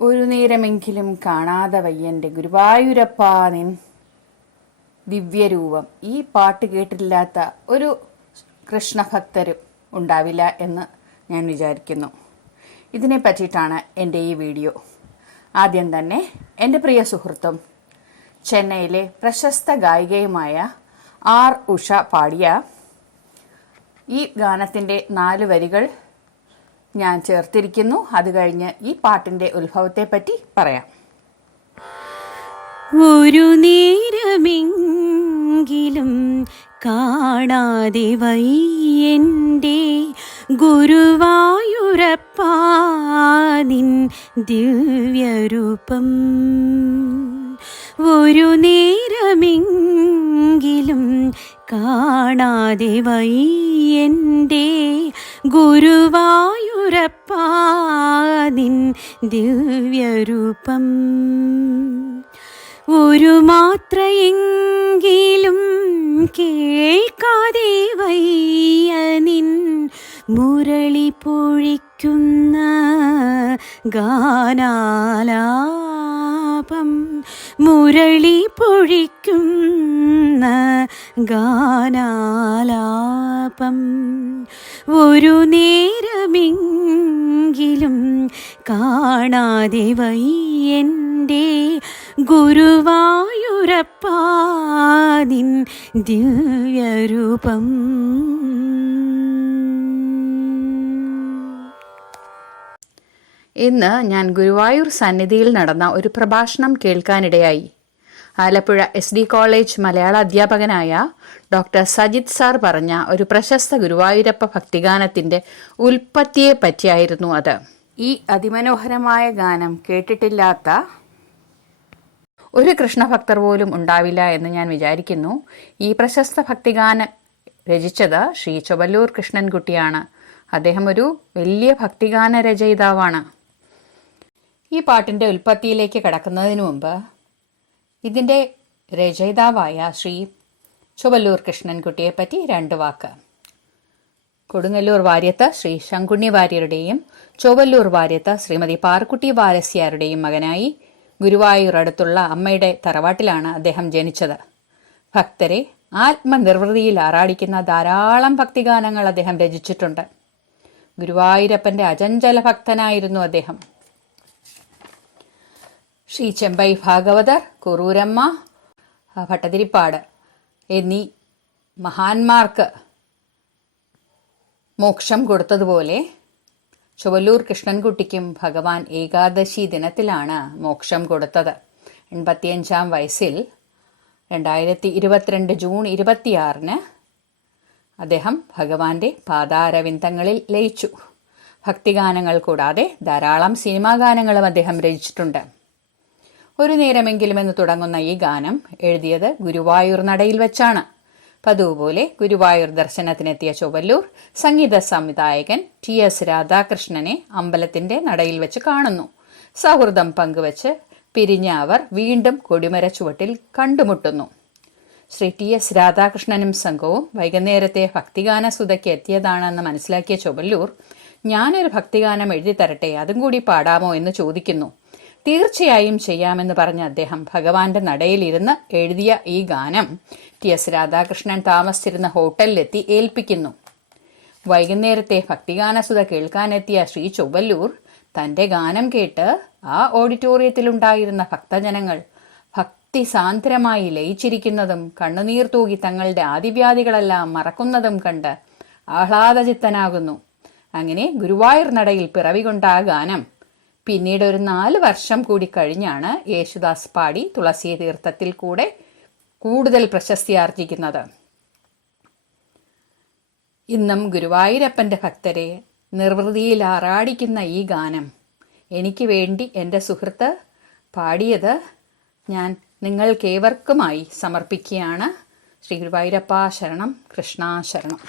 ഒരു നേരമെങ്കിലും കാണാതെ വയ്യന്റെ ഗുരുവായൂരപ്പാ നിൻ ദിവ്യരൂപം. ഈ പാട്ട് കേട്ടിട്ടില്ലാത്ത ഒരു കൃഷ്ണഭക്തരും ഉണ്ടാവില്ല എന്ന് ഞാൻ വിചാരിക്കുന്നു. ഇതിനെ പറ്റിയിട്ടാണ് എന്റെ ഈ വീഡിയോ. ആദ്യം തന്നെ എന്റെ പ്രിയ സുഹൃത്തും ചെന്നൈയിലെ പ്രശസ്ത ഗായികയുമായ ആർ ഉഷ പാടിയ ഈ ഗാനത്തിന്റെ നാല് വരികൾ ഞാൻ ചേർത്തിരിക്കുന്നു. അത് കഴിഞ്ഞ് ഈ പാട്ടിന്റെ ഉത്ഭവത്തെപ്പറ്റി പറയാം. ഒരു നേരമെങ്കിലും കാണാതെ വയ്യന്റെ ഗുരുവായൂരപ്പാതിൻ ദിവ്യരൂപം. ഒരു നേരമെങ്കിലും കാണാതെ വയ്യന്റെ ഗുരുവായൂരപ്പാതിൻ ദിവ്യരൂപം. ഒരു മാത്രയെങ്കിലും കേൾക്കാതെ വയ്യനിൻ മുരളി പൊഴിക്കുന്ന ഗാനാലാപം മുരളി പൊഴിക്കുന്ന ഗാനാലാപം. ഒരു നേരമെങ്കിലും കാണാതെ വൈ എന്റെ ഗുരുവായൂരപ്പാതിൻ ദിവ്യരൂപം. ഇന്ന് ഞാൻ ഗുരുവായൂർ സന്നിധിയിൽ നടന്ന ഒരു പ്രഭാഷണം കേൾക്കാനിടയായി. ആലപ്പുഴ എസ് ഡി കോളേജ് മലയാള അധ്യാപകനായ ഡോക്ടർ സജിത് സാർ പറഞ്ഞ ഒരു പ്രശസ്ത ഗുരുവായൂരപ്പ ഭക്തിഗാനത്തിന്റെ ഉൽപ്പത്തിയെ പറ്റിയായിരുന്നു അത്. ഈ അതിമനോഹരമായ ഗാനം കേട്ടിട്ടില്ലാത്ത ഒരു കൃഷ്ണഭക്തർ പോലും ഉണ്ടാവില്ല എന്ന് ഞാൻ വിചാരിക്കുന്നു. ഈ പ്രശസ്ത ഭക്തിഗാനം രചിച്ചത് ശ്രീ ചൊവല്ലൂർ കൃഷ്ണൻകുട്ടിയാണ്. അദ്ദേഹം ഒരു വലിയ ഭക്തിഗാന രചയിതാവാണ് ഈ പാട്ടിന്റെ ഉൽപ്പത്തിയിലേക്ക് കടക്കുന്നതിന് മുമ്പ് ഇതിന്റെ രചയിതാവായ ശ്രീ ചുവല്ലൂർ കൃഷ്ണൻകുട്ടിയെ പറ്റി രണ്ട് വാക്ക്. കൊടുങ്ങല്ലൂർ വാര്യത്ത് ശ്രീ ശങ്കുണ്ണി വാര്യരുടെയും ചൊവ്വല്ലൂർ വാര്യത്ത് ശ്രീമതി പാർക്കുട്ടി വാരസ്യാരുടെയും മകനായി ഗുരുവായൂർ അടുത്തുള്ള അമ്മയുടെ തറവാട്ടിലാണ് അദ്ദേഹം ജനിച്ചത്. ഭക്തരെ ആത്മനിർവൃതിയിൽ ആറാടിക്കുന്ന ധാരാളം ഭക്തിഗാനങ്ങൾ അദ്ദേഹം രചിച്ചിട്ടുണ്ട്. ഗുരുവായൂരപ്പന്റെ അജഞ്ചല ഭക്തനായിരുന്നു അദ്ദേഹം. ശ്രീ ചെമ്പൈ ഭാഗവതർ കുറൂരമ്മ ഭട്ടതിരിപ്പാട് എന്നീ മഹാന്മാർക്ക് മോക്ഷം കൊടുത്തതുപോലെ ചുവല്ലൂർ കൃഷ്ണൻകുട്ടിക്കും ഭഗവാൻ ഏകാദശി ദിനത്തിലാണ് മോക്ഷം കൊടുത്തത്. എൺപത്തിയഞ്ചാം വയസ്സിൽ രണ്ടായിരത്തി ഇരുപത്തിരണ്ട് ജൂൺ ഇരുപത്തിയാറിന് അദ്ദേഹം ഭഗവാന്റെ പാതാരവിന്ദങ്ങളിൽ ലയിച്ചു. ഭക്തിഗാനങ്ങൾ കൂടാതെ ധാരാളം സിനിമാ ഗാനങ്ങളും അദ്ദേഹം രചിച്ചിട്ടുണ്ട്. ഒരു നേരമെങ്കിലും എന്ന് തുടങ്ങുന്ന ഈ ഗാനം എഴുതിയത് ഗുരുവായൂർ നടയിൽ വെച്ചാണ്. പതിവുപോലെ ഗുരുവായൂർ ദർശനത്തിനെത്തിയ ചൊവ്വല്ലൂർ സംഗീത സംവിധായകൻ ടി എസ് രാധാകൃഷ്ണനെ അമ്പലത്തിന്റെ നടയിൽ വെച്ച് കാണുന്നു. സൗഹൃദം പങ്കുവച്ച് പിരിഞ്ഞ അവർ വീണ്ടും കൊടിമര ചുവട്ടിൽ കണ്ടുമുട്ടുന്നു. ശ്രീ ടി എസ് രാധാകൃഷ്ണനും സംഘവും വൈകുന്നേരത്തെ ഭക്തിഗാന സുതയ്ക്ക് എത്തിയതാണെന്ന് മനസ്സിലാക്കിയ ചൊവ്വല്ലൂർ ഞാനൊരു ഭക്തിഗാനം എഴുതി തരട്ടെ അതും കൂടി പാടാമോ? എന്ന് ചോദിക്കുന്നു. തീർച്ചയായും ചെയ്യാമെന്ന് പറഞ്ഞ അദ്ദേഹം ഭഗവാന്റെ നടയിലിരുന്ന് എഴുതിയ ഈ ഗാനം ടി എസ് രാധാകൃഷ്ണൻ താമസിച്ചിരുന്ന ഹോട്ടലിലെത്തി ഏൽപ്പിക്കുന്നു. വൈകുന്നേരത്തെ ഭക്തിഗാനസുത കേൾക്കാനെത്തിയ ശ്രീ ചൊവ്വല്ലൂർ തന്റെ ഗാനം കേട്ട് ആ ഓഡിറ്റോറിയത്തിലുണ്ടായിരുന്ന ഭക്തജനങ്ങൾ ഭക്തി സാന്ദ്രമായി ലയിച്ചിരിക്കുന്നതും കണ്ണുനീർ തൂകി തങ്ങളുടെ ആദിവ്യാധികളെല്ലാം മറക്കുന്നതും കണ്ട് ആഹ്ലാദചിത്തനാകുന്നു. അങ്ങനെ ഗുരുവായൂർ നടയിൽ പിറവികൊണ്ട ആ ഗാനം പിന്നീട് ഒരു നാല് വർഷം കൂടി കഴിഞ്ഞാണ് യേശുദാസ് പാടി തുളസി തീർത്ഥത്തിൽ കൂടെ കൂടുതൽ പ്രശസ്തി ആർജിക്കുന്നത്. ഇന്നും ഗുരുവായൂരപ്പന്റെ ഭക്തരെ നിർവൃതിയിൽ ആറാടിക്കുന്ന ഈ ഗാനം എനിക്ക് വേണ്ടി എന്റെ സുഹൃത്ത് പാടിയത് ഞാൻ നിങ്ങൾക്കേവർക്കുമായി സമർപ്പിക്കുകയാണ്. ശ്രീ ഗുരുവായൂരപ്പ ശരണം കൃഷ്ണ ശരണം.